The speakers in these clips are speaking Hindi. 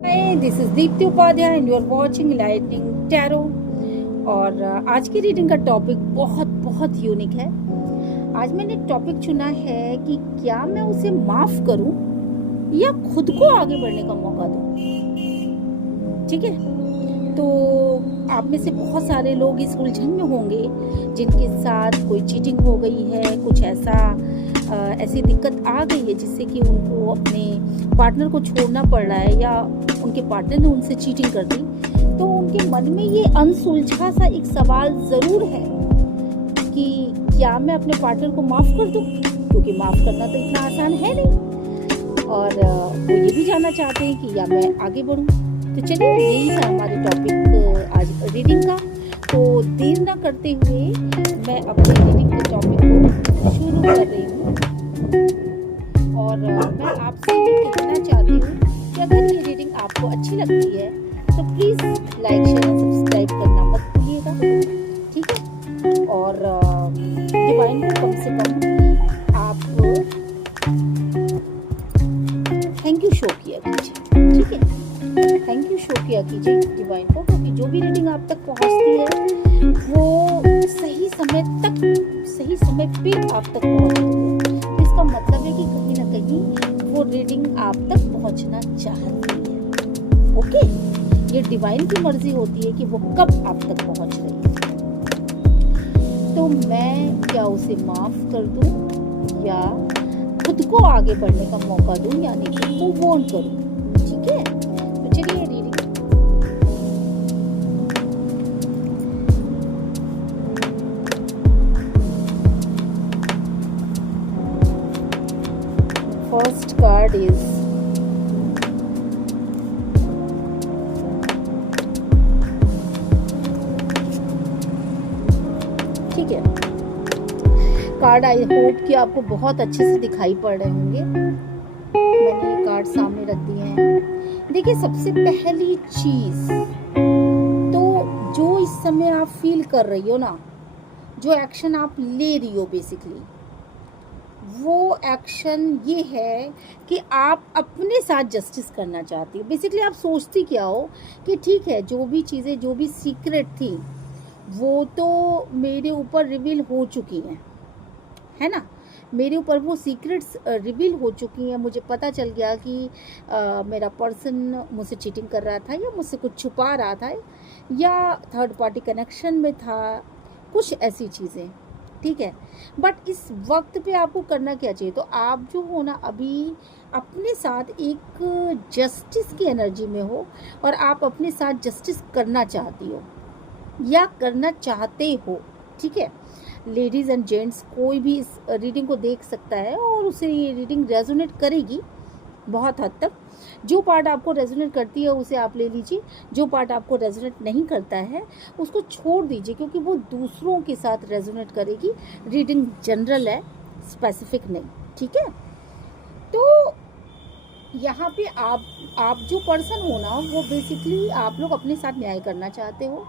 Hi, this is Deepti Upadhyay and you are watching lightning tarot. और आज की रीडिंग का टॉपिक बहुत बहुत यूनिक है। आज मैंने टॉपिक चुना है कि क्या मैं उसे माफ करूं या खुद को आगे बढ़ने का मौका दूं। ठीक है, तो आप में से बहुत सारे लोग इस उलझन में होंगे जिनके साथ कोई चीटिंग हो गई है, कुछ ऐसी दिक्कत आ गई है जिससे कि उनको अपने पार्टनर को छोड़ना पड़ रहा है या उनके पार्टनर ने उनसे चीटिंग कर दी। तो उनके मन में ये अनसुलझा सा एक सवाल ज़रूर है कि क्या मैं अपने पार्टनर को माफ़ कर दूं, क्योंकि माफ़ करना तो इतना आसान है नहीं। और वो ये भी जानना चाहते हैं कि या मैं आगे बढ़ूं। तो चलिए, यही है हमारे टॉपिक आज रीडिंग का। तो देर ना करते हुए मैं अपने रीडिंग के टॉपिक को शुरू कर रही हूँ। और मैं आपसे ये कहना चाहती हूँ कि अगर ये रीडिंग आपको अच्छी लगती है तो प्लीज़ लाइक शेयर और सब्सक्राइब करना मत भूलिएगा। ठीक है, और डिवाइन को कम से कम आप थैंक यू शो किया कीजिए। ठीक है, थैंक यू शो किया कीजिए डिवाइन को, क्योंकि जो भी रीडिंग आप तक पहुंचती है वो सही समय पे आप तक पहुंचती है। तो इसका मतलब है कि कहीं ना कहीं वो रीडिंग आप तक पहुंचना चाहती है। ओके, ये डिवाइन की मर्जी होती है कि वो कब आप तक पहुंच रही है। तो मैं क्या उसे माफ कर दूं या खुद को आगे बढ़ने का मौका दूं, यानी कि मूव ऑन करूं। ठीक है, तो चलिए रीडिंग फर्स्ट कार्ड इज ठीक है। कार्ड आई होप कि आपको बहुत अच्छे से दिखाई पड़ रहे होंगे। मैंने ये कार्ड सामने रख दिए हैं। देखिए, सबसे पहली चीज तो जो इस समय आप फील कर रही हो ना, जो एक्शन आप ले रही हो बेसिकली, वो एक्शन ये है कि आप अपने साथ जस्टिस करना चाहती हो। बेसिकली आप सोचती क्या हो कि ठीक है, जो भी चीज़ें, जो भी सीक्रेट थी वो तो मेरे ऊपर रिवील हो चुकी हैं, है ना। मेरे ऊपर वो सीक्रेट्स रिवील हो चुकी हैं। मुझे पता चल गया कि मेरा पर्सन मुझसे चीटिंग कर रहा था या मुझसे कुछ छुपा रहा था या थर्ड पार्टी कनेक्शन में था, कुछ ऐसी चीज़ें। ठीक है, बट इस वक्त पे आपको करना क्या चाहिए? तो आप जो हो ना, अभी अपने साथ एक जस्टिस की एनर्जी में हो और आप अपने साथ जस्टिस करना चाहती हो या करना चाहते हो। ठीक है, लेडीज़ एंड जेंट्स कोई भी इस रीडिंग को देख सकता है और उसे ये रीडिंग रेजोनेट करेगी बहुत हद तक। जो पार्ट आपको रेजोनेट करती है उसे आप ले लीजिए, जो पार्ट आपको रेजोनेट नहीं करता है उसको छोड़ दीजिए, क्योंकि वो दूसरों के साथ रेजोनेट करेगी। रीडिंग जनरल है, स्पेसिफिक नहीं। ठीक है, तो यहाँ पे आप जो पर्सन हो ना, वो बेसिकली आप लोग अपने साथ न्याय करना चाहते हो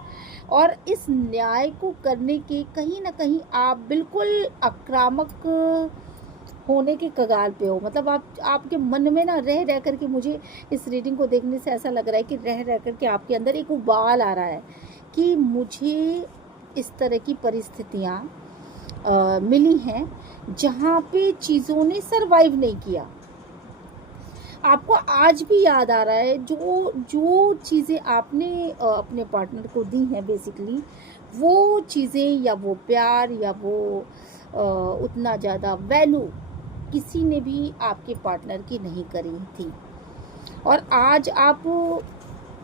और इस न्याय को करने के कहीं ना कहीं आप बिल्कुल आक्रामक होने के कगार पे हो। मतलब आपके मन में ना रह रह करके, मुझे इस रीडिंग को देखने से ऐसा लग रहा है कि रह रह करके आपके अंदर एक उबाल आ रहा है कि मुझे इस तरह की परिस्थितियाँ मिली हैं जहाँ पे चीज़ों ने सरवाइव नहीं किया। आपको आज भी याद आ रहा है जो जो चीज़ें आपने अपने पार्टनर को दी हैं, बेसिकली वो चीज़ें या वो प्यार या वो उतना ज़्यादा वैल्यू किसी ने भी आपके पार्टनर की नहीं करी थी। और आज आप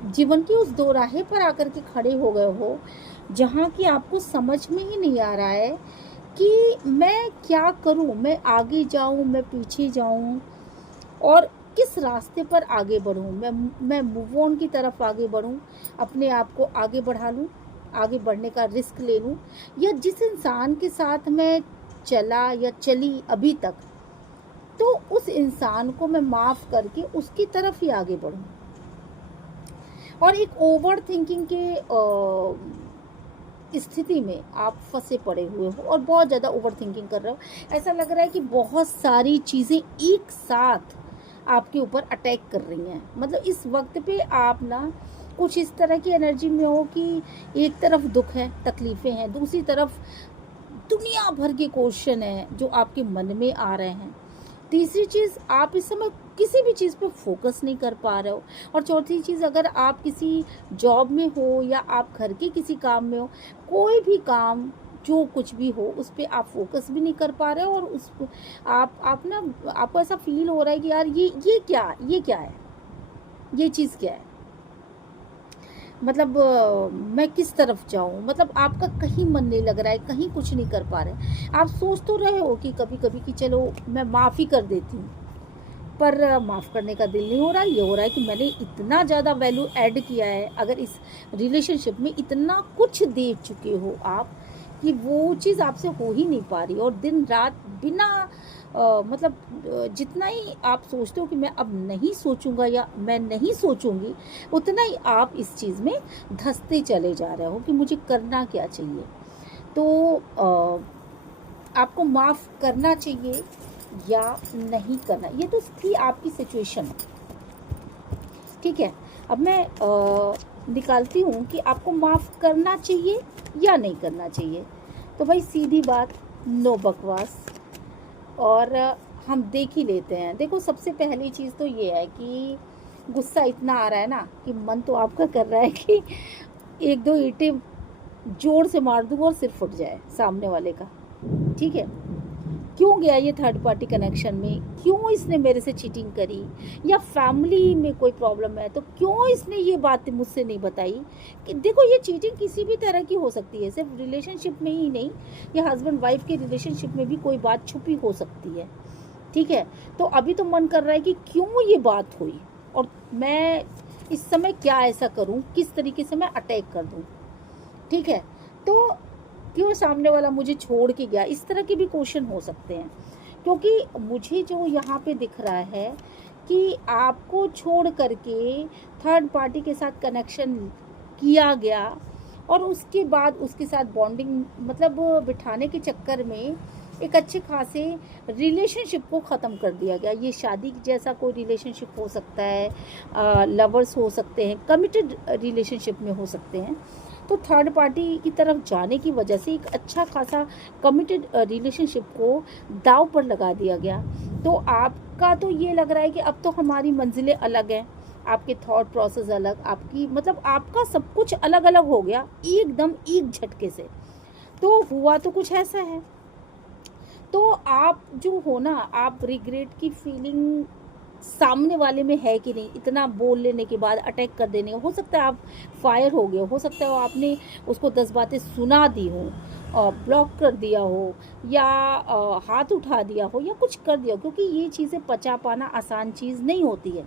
जीवन की उस दोराहे पर आकर के खड़े हो गए हो जहाँ की आपको समझ में ही नहीं आ रहा है कि मैं क्या करूँ, मैं आगे जाऊँ, मैं पीछे जाऊँ और किस रास्ते पर आगे बढ़ूँ। मैं मूव ऑन की तरफ आगे बढ़ूँ, अपने आप को आगे बढ़ा लूँ, आगे बढ़ने का रिस्क ले लूँ, या जिस इंसान के साथ मैं चला या चली अभी तक, तो उस इंसान को मैं माफ़ करके उसकी तरफ ही आगे बढ़ूँ। और एक ओवर थिंकिंग के स्थिति में आप फंसे पड़े हुए हो और बहुत ज़्यादा ओवर थिंकिंग कर रहे हो। ऐसा लग रहा है कि बहुत सारी चीज़ें एक साथ आपके ऊपर अटैक कर रही हैं। मतलब इस वक्त पे आप ना कुछ इस तरह की एनर्जी में हो कि एक तरफ दुख है, तकलीफ़ें हैं, दूसरी तरफ दुनिया भर के क्वेश्चन हैं जो आपके मन में आ रहे हैं। तीसरी चीज़, आप इस समय किसी भी चीज़ पे फोकस नहीं कर पा रहे हो। और चौथी चीज़, अगर आप किसी जॉब में हो या आप घर के किसी काम में हो, कोई भी काम जो कुछ भी हो उस पे आप फोकस भी नहीं कर पा रहे हो। और उस आप ना, आपको ऐसा फील हो रहा है कि यार ये क्या है, ये चीज़ क्या है, मतलब मैं किस तरफ जाऊं। मतलब आपका कहीं मन नहीं लग रहा है, कहीं कुछ नहीं कर पा रहे। आप सोच तो रहे हो कि कभी कभी कि चलो मैं माफ़ी कर देती हूँ, पर माफ़ करने का दिल नहीं हो रहा। ये हो रहा है कि मैंने इतना ज़्यादा वैल्यू ऐड किया है, अगर इस रिलेशनशिप में इतना कुछ दे चुके हो आप, कि वो चीज़ आपसे हो ही नहीं पा रही। और दिन रात बिना मतलब जितना ही आप सोचते हो कि मैं अब नहीं सोचूंगा या मैं नहीं सोचूंगी, उतना ही आप इस चीज़ में धंसते चले जा रहे हो कि मुझे करना क्या चाहिए। तो आपको माफ़ करना चाहिए या नहीं करना, ये तो थी आपकी सिचुएशन, ठीक है। अब मैं निकालती हूँ कि आपको माफ़ करना चाहिए या नहीं करना चाहिए। तो भाई सीधी बात, नो बकवास। और हम देख ही लेते हैं। देखो, सबसे पहली चीज़ तो ये है कि गुस्सा इतना आ रहा है ना कि मन तो आपका कर रहा है कि एक दो ईंटें जोर से मार दूँ और सिर फुट जाए सामने वाले का, ठीक है। क्यों गया ये थर्ड पार्टी कनेक्शन में, क्यों इसने मेरे से चीटिंग करी, या फैमिली में कोई प्रॉब्लम है तो क्यों इसने ये बात मुझसे नहीं बताई। कि देखो, ये चीटिंग किसी भी तरह की हो सकती है, सिर्फ रिलेशनशिप में ही नहीं, या हस्बैंड वाइफ के रिलेशनशिप में भी कोई बात छुपी हो सकती है, ठीक है। तो अभी तो मन कर रहा है कि क्यों ये बात हुई और मैं इस समय क्या ऐसा करूं, किस तरीके से मैं अटैक कर दूं, ठीक है। तो क्यों सामने वाला मुझे छोड़ के गया, इस तरह के भी क्वेश्चन हो सकते हैं। क्योंकि मुझे जो यहाँ पे दिख रहा है कि आपको छोड़ करके थर्ड पार्टी के साथ कनेक्शन किया गया और उसके बाद उसके साथ बॉन्डिंग मतलब बिठाने के चक्कर में एक अच्छे खासे रिलेशनशिप को ख़त्म कर दिया गया। ये शादी जैसा कोई रिलेशनशिप हो सकता है, लवर्स हो सकते हैं, कमिटेड रिलेशनशिप में हो सकते हैं। तो थर्ड पार्टी की तरफ जाने की वजह से एक अच्छा खासा कमिटेड रिलेशनशिप को दाव पर लगा दिया गया। तो आपका तो ये लग रहा है कि अब तो हमारी मंजिलें अलग हैं, आपके थॉट प्रोसेस अलग, आपकी मतलब आपका सब कुछ अलग अलग हो गया एकदम एक झटके से। तो हुआ तो कुछ ऐसा है। तो आप जो हो ना, आप रिग्रेट की फीलिंग सामने वाले में है कि नहीं, इतना बोल लेने के बाद अटैक कर देने, हो सकता है आप फायर हो गए हो सकता है आपने उसको 10 बातें सुना दी हो और ब्लॉक कर दिया हो या हाथ उठा दिया हो या कुछ कर दिया हो, क्योंकि ये चीज़ें पचा पाना आसान चीज़ नहीं होती है।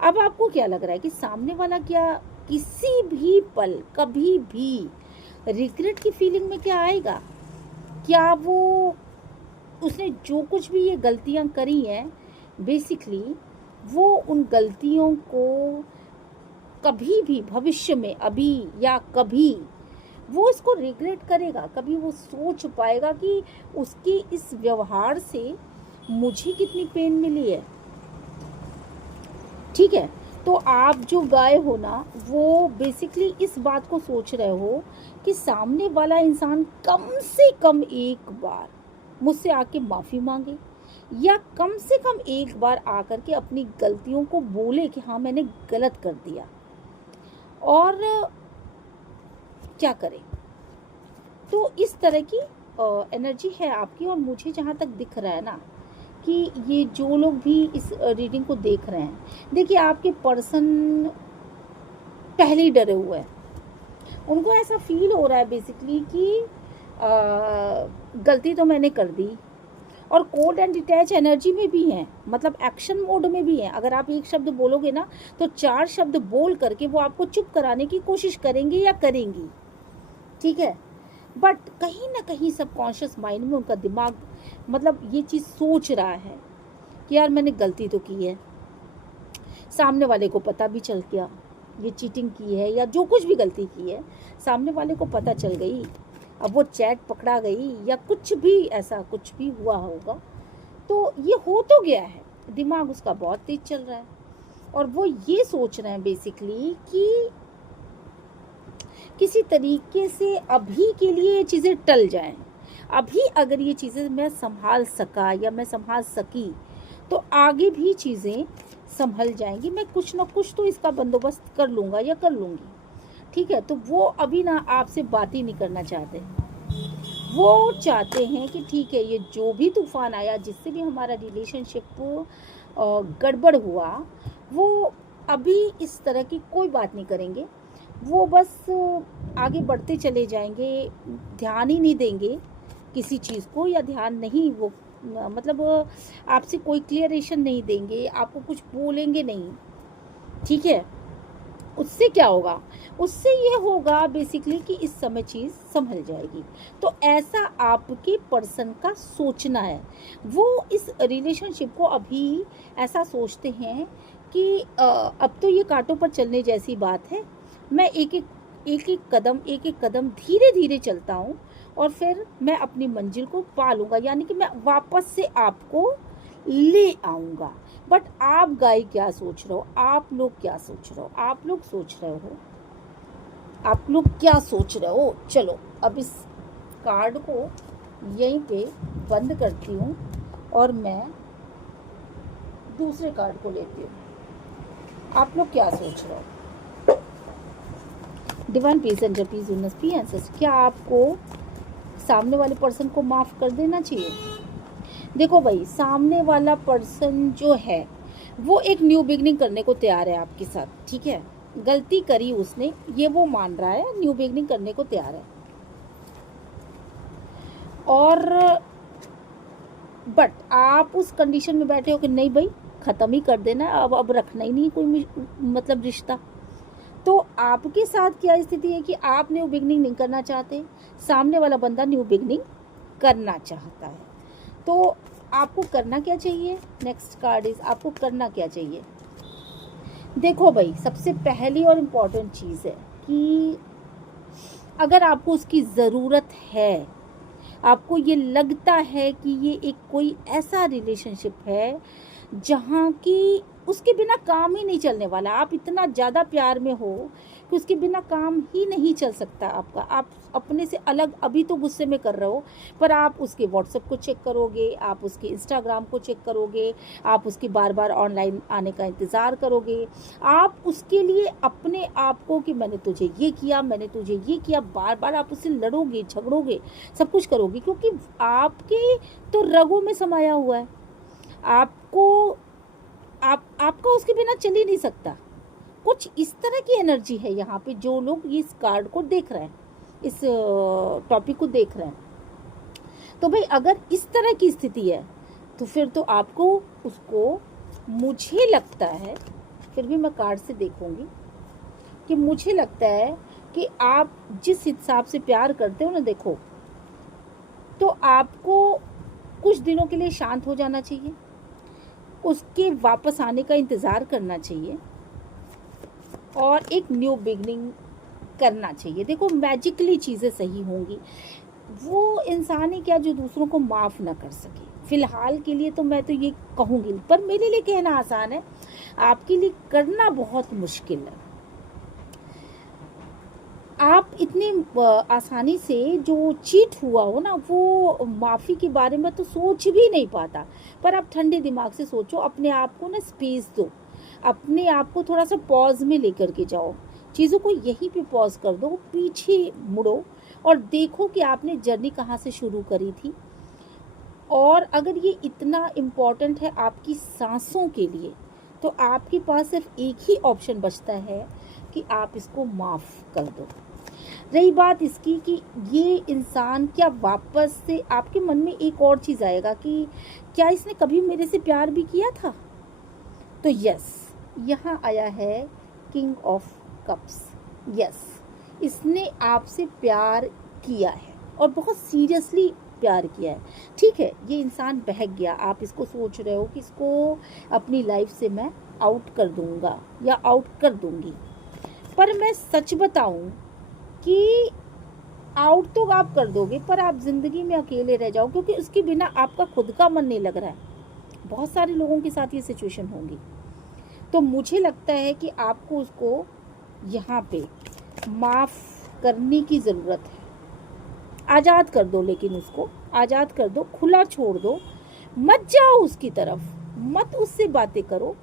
अब आपको क्या लग रहा है कि सामने वाला क्या किसी भी पल कभी भी रिग्रेट की फीलिंग में क्या आएगा? क्या वो उसने जो कुछ भी ये गलतियां करी हैं, बेसिकली वो उन गलतियों को कभी भी भविष्य में, अभी या कभी, वो इसको रिग्रेट करेगा? कभी वो सोच पाएगा कि उसकी इस व्यवहार से मुझे कितनी पेन मिली है, ठीक है। तो आप जो गाय हो ना, वो बेसिकली इस बात को सोच रहे हो कि सामने वाला इंसान कम से कम एक बार मुझसे आके माफ़ी मांगे, या कम से कम एक बार आकर के अपनी गलतियों को बोले कि हाँ मैंने गलत कर दिया, और क्या करें। तो इस तरह की एनर्जी है आपकी। और मुझे जहाँ तक दिख रहा है ना कि ये जो लोग भी इस रीडिंग को देख रहे हैं, देखिए आपके पर्सन पहले ही डरे हुए हैं। उनको ऐसा फील हो रहा है बेसिकली कि गलती तो मैंने कर दी, और कोल्ड एंड डिटैच एनर्जी में भी हैं, मतलब एक्शन मोड में भी हैं। अगर आप एक शब्द बोलोगे ना तो 4 शब्द बोल करके वो आपको चुप कराने की कोशिश करेंगे या करेंगी, ठीक है। बट कहीं ना कहीं सबकॉन्शियस माइंड में उनका दिमाग मतलब ये चीज़ सोच रहा है कि यार मैंने गलती तो की है, सामने वाले को पता भी चल गया ये चीटिंग की है या जो कुछ भी गलती की है, सामने वाले को पता चल गई, अब वो चैट पकड़ा गई या कुछ भी ऐसा कुछ भी हुआ होगा, तो ये हो तो गया है। दिमाग उसका बहुत तेज चल रहा है और वो ये सोच रहे हैं बेसिकली कि किसी तरीके से अभी के लिए ये चीज़ें टल जाएं। अभी अगर ये चीज़ें मैं संभाल सका या मैं संभाल सकी तो आगे भी चीज़ें संभल जाएंगी, मैं कुछ ना कुछ तो इसका बंदोबस्त कर लूँगा या कर लूँगी। ठीक है, तो वो अभी ना आपसे बात ही नहीं करना चाहते। वो चाहते हैं कि ठीक है, ये जो भी तूफान आया, जिससे भी हमारा रिलेशनशिप गड़बड़ हुआ, वो अभी इस तरह की कोई बात नहीं करेंगे। वो बस आगे बढ़ते चले जाएंगे, ध्यान ही नहीं देंगे किसी चीज़ को, या ध्यान नहीं, वो मतलब आपसे कोई क्लियरेशन नहीं देंगे, आपको कुछ बोलेंगे नहीं। ठीक है, उससे क्या होगा? उससे ये होगा बेसिकली कि इस समय चीज़ संभल जाएगी। तो ऐसा आपके पर्सन का सोचना है। वो इस रिलेशनशिप को अभी ऐसा सोचते हैं कि अब तो ये कांटों पर चलने जैसी बात है, मैं एक एक कदम धीरे धीरे चलता हूँ और फिर मैं अपनी मंजिल को पा लूँगा, यानी कि मैं वापस से आपको ले आऊँगा। बट आप गाय क्या सोच रहे हो? आप लोग क्या सोच रहे हो? आप लोग सोच रहे हो, आप लोग क्या सोच रहे हो? चलो अब इस कार्ड को यहीं पे बंद करती हूँ और मैं दूसरे कार्ड को लेती हूँ। आप लोग क्या सोच रहे हो? Divine peace and peace universe P answers. क्या आपको सामने वाले पर्सन को माफ़ कर देना चाहिए? देखो भाई, सामने वाला पर्सन जो है वो एक न्यू बिगनिंग करने को तैयार है आपके साथ। ठीक है, गलती करी उसने, ये वो मान रहा है, न्यू बिगनिंग करने को तैयार है। और बट आप उस कंडीशन में बैठे हो कि नहीं भाई, ख़त्म ही कर देना, अब रखना ही नहीं कोई मतलब रिश्ता। तो आपके साथ क्या स्थिति है कि आप न्यू बिगनिंग नहीं करना चाहते, सामने वाला बंदा न्यू बिगनिंग करना चाहता है। तो आपको करना क्या चाहिए? नेक्स्ट कार्ड इज, आपको करना क्या चाहिए? देखो भाई, सबसे पहली और इम्पॉर्टेंट चीज़ है कि अगर आपको उसकी ज़रूरत है, आपको ये लगता है कि ये एक कोई ऐसा रिलेशनशिप है जहाँ की उसके बिना काम ही नहीं चलने वाला, आप इतना ज़्यादा प्यार में हो कि उसके बिना काम ही नहीं चल सकता आपका। आप अपने से अलग अभी तो गुस्से में कर रहे हो, पर आप उसके व्हाट्सएप को चेक करोगे, आप उसके इंस्टाग्राम को चेक करोगे, आप उसकी बार बार ऑनलाइन आने का इंतज़ार करोगे, आप उसके लिए अपने आप को कि मैंने तुझे ये किया, मैंने तुझे ये किया, बार बार आप उससे लड़ोगे, झगड़ोगे, सब कुछ करोगे, क्योंकि आपके तो रगों में समाया हुआ है। आपको आपका उसके बिना चल ही नहीं सकता। कुछ इस तरह की एनर्जी है यहाँ पे, जो लोग इस कार्ड को देख रहे हैं, इस टॉपिक को देख रहे हैं। तो भाई अगर इस तरह की स्थिति है तो फिर तो आपको उसको, मुझे लगता है, फिर भी मैं कार्ड से देखूंगी कि मुझे लगता है कि आप जिस हिसाब से प्यार करते हो ना, देखो, तो आपको कुछ दिनों के लिए शांत हो जाना चाहिए, उसके वापस आने का इंतज़ार करना चाहिए और एक न्यू बिगनिंग करना चाहिए। देखो, मैजिकली चीज़ें सही होंगी। वो इंसान ही क्या जो दूसरों को माफ़ ना कर सके। फ़िलहाल के लिए तो मैं तो ये कहूँगी, पर मेरे लिए कहना आसान है, आपके लिए करना बहुत मुश्किल है। आप इतनी आसानी से जो चीट हुआ हो ना, वो माफ़ी के बारे में तो सोच भी नहीं पाता। पर आप ठंडे दिमाग से सोचो, अपने आप को ना स्पेस दो, अपने आप को थोड़ा सा पॉज में लेकर के जाओ, चीज़ों को यहीं पे पॉज कर दो, पीछे मुड़ो और देखो कि आपने जर्नी कहाँ से शुरू करी थी। और अगर ये इतना इम्पॉर्टेंट है आपकी सांसों के लिए, तो आपके पास सिर्फ एक ही ऑप्शन बचता है कि आप इसको माफ़ कर दो। रही बात इसकी कि ये इंसान क्या वापस से, आपके मन में एक और चीज़ आएगा कि क्या इसने कभी मेरे से प्यार भी किया था? तो यस, यहाँ आया है किंग ऑफ कप्स। यस, इसने आपसे प्यार किया है और बहुत सीरियसली प्यार किया है। ठीक है, ये इंसान बहक गया, आप इसको सोच रहे हो कि इसको अपनी लाइफ से मैं आउट कर दूंगा या आउट कर दूंगी, पर मैं सच बताऊं कि आउट तो आप कर दोगे, पर आप ज़िंदगी में अकेले रह जाओ, क्योंकि उसके बिना आपका खुद का मन नहीं लग रहा है। बहुत सारे लोगों के साथ ये सिचुएशन होंगी। तो मुझे लगता है कि आपको उसको यहाँ पे माफ़ करने की ज़रूरत है। आज़ाद कर दो, लेकिन उसको आज़ाद कर दो, खुला छोड़ दो, मत जाओ उसकी तरफ, मत उससे बातें करो।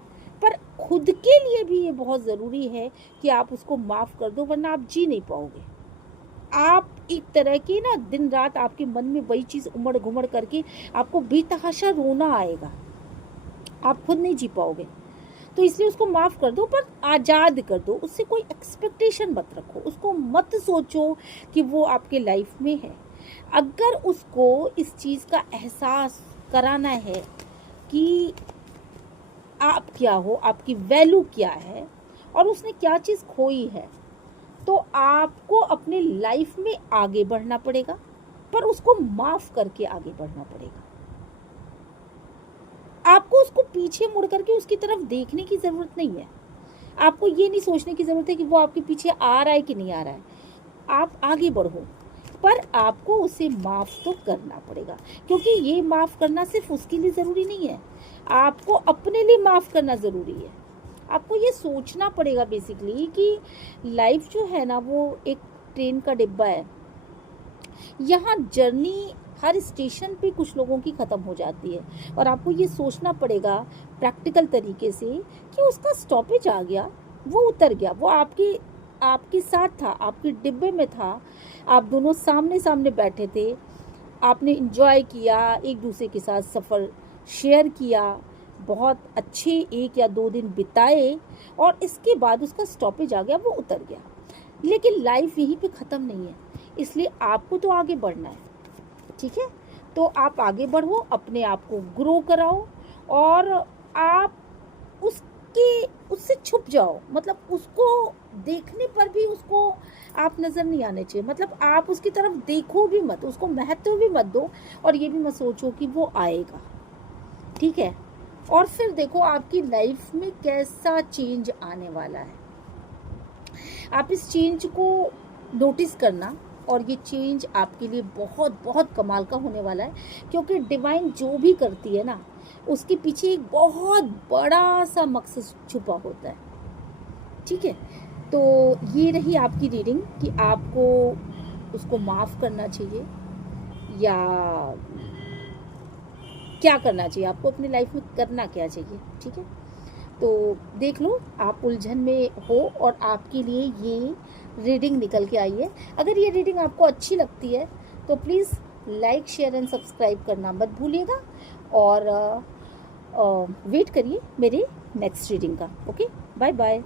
पर खुद के लिए भी ये बहुत ज़रूरी है कि आप उसको माफ़ कर दो, वरना आप जी नहीं पाओगे। आप एक तरह की ना दिन रात आपके मन में वही चीज़ उमड़ घुमड़ करके आपको बेतहाशा रोना आएगा, आप खुद नहीं जी पाओगे। तो इसलिए उसको माफ़ कर दो, पर आज़ाद कर दो, उससे कोई एक्सपेक्टेशन मत रखो, उसको मत सोचो कि वो आपके लाइफ में है। अगर उसको इस चीज़ का एहसास कराना है कि आप क्या हो, आपकी वैल्यू क्या है और उसने क्या चीज़ खोई है, तो आपको अपने लाइफ में आगे बढ़ना पड़ेगा, पर उसको माफ़ करके आगे बढ़ना पड़ेगा। आपको उसको पीछे मुड़ करके उसकी तरफ देखने की ज़रूरत नहीं है। आपको ये नहीं सोचने की ज़रूरत है कि वो आपके पीछे आ रहा है कि नहीं आ रहा है। आप आगे बढ़ो, पर आपको उसे माफ़ तो करना पड़ेगा, क्योंकि ये माफ़ करना सिर्फ उसके लिए ज़रूरी नहीं है, आपको अपने लिए माफ़ करना ज़रूरी है। आपको ये सोचना पड़ेगा बेसिकली कि लाइफ जो है ना, वो एक ट्रेन का डिब्बा है। यहाँ जर्नी हर स्टेशन पे कुछ लोगों की ख़त्म हो जाती है, और आपको ये सोचना पड़ेगा प्रैक्टिकल तरीके से कि उसका स्टॉपेज आ गया, वो उतर गया, वो आपके साथ था, आपके डिब्बे में था, आप दोनों सामने सामने बैठे थे, आपने इंजॉय किया, एक दूसरे के साथ सफ़र शेयर किया, बहुत अच्छे 1 या 2 दिन बिताए, और इसके बाद उसका स्टॉपेज आ गया, वो उतर गया। लेकिन लाइफ यहीं पे ख़त्म नहीं है, इसलिए आपको तो आगे बढ़ना है, ठीक है। तो आप आगे बढ़ो, अपने आप को ग्रो कराओ, और आप उससे छुप जाओ। मतलब उसको देखने पर भी उसको आप नज़र नहीं आने चाहिए, मतलब आप उसकी तरफ देखो भी मत, उसको महत्व भी मत दो, और ये भी मत सोचो कि वो आएगा, ठीक है। और फिर देखो आपकी लाइफ में कैसा चेंज आने वाला है। आप इस चेंज को नोटिस करना, और ये चेंज आपके लिए बहुत बहुत कमाल का होने वाला है, क्योंकि डिवाइन जो भी करती है ना, उसके पीछे एक बहुत बड़ा सा मकसद छुपा होता है, ठीक है। तो ये रही आपकी रीडिंग कि आपको उसको माफ़ करना चाहिए या क्या करना चाहिए, आपको अपनी लाइफ में करना क्या चाहिए, ठीक है। तो देख लो, आप उलझन में हो और आपके लिए ये रीडिंग निकल के आई है। अगर ये रीडिंग आपको अच्छी लगती है तो please like, share and subscribe करना मत भूलिएगा, और वेट करिए मेरे नेक्स्ट रीडिंग का। Okay, bye bye.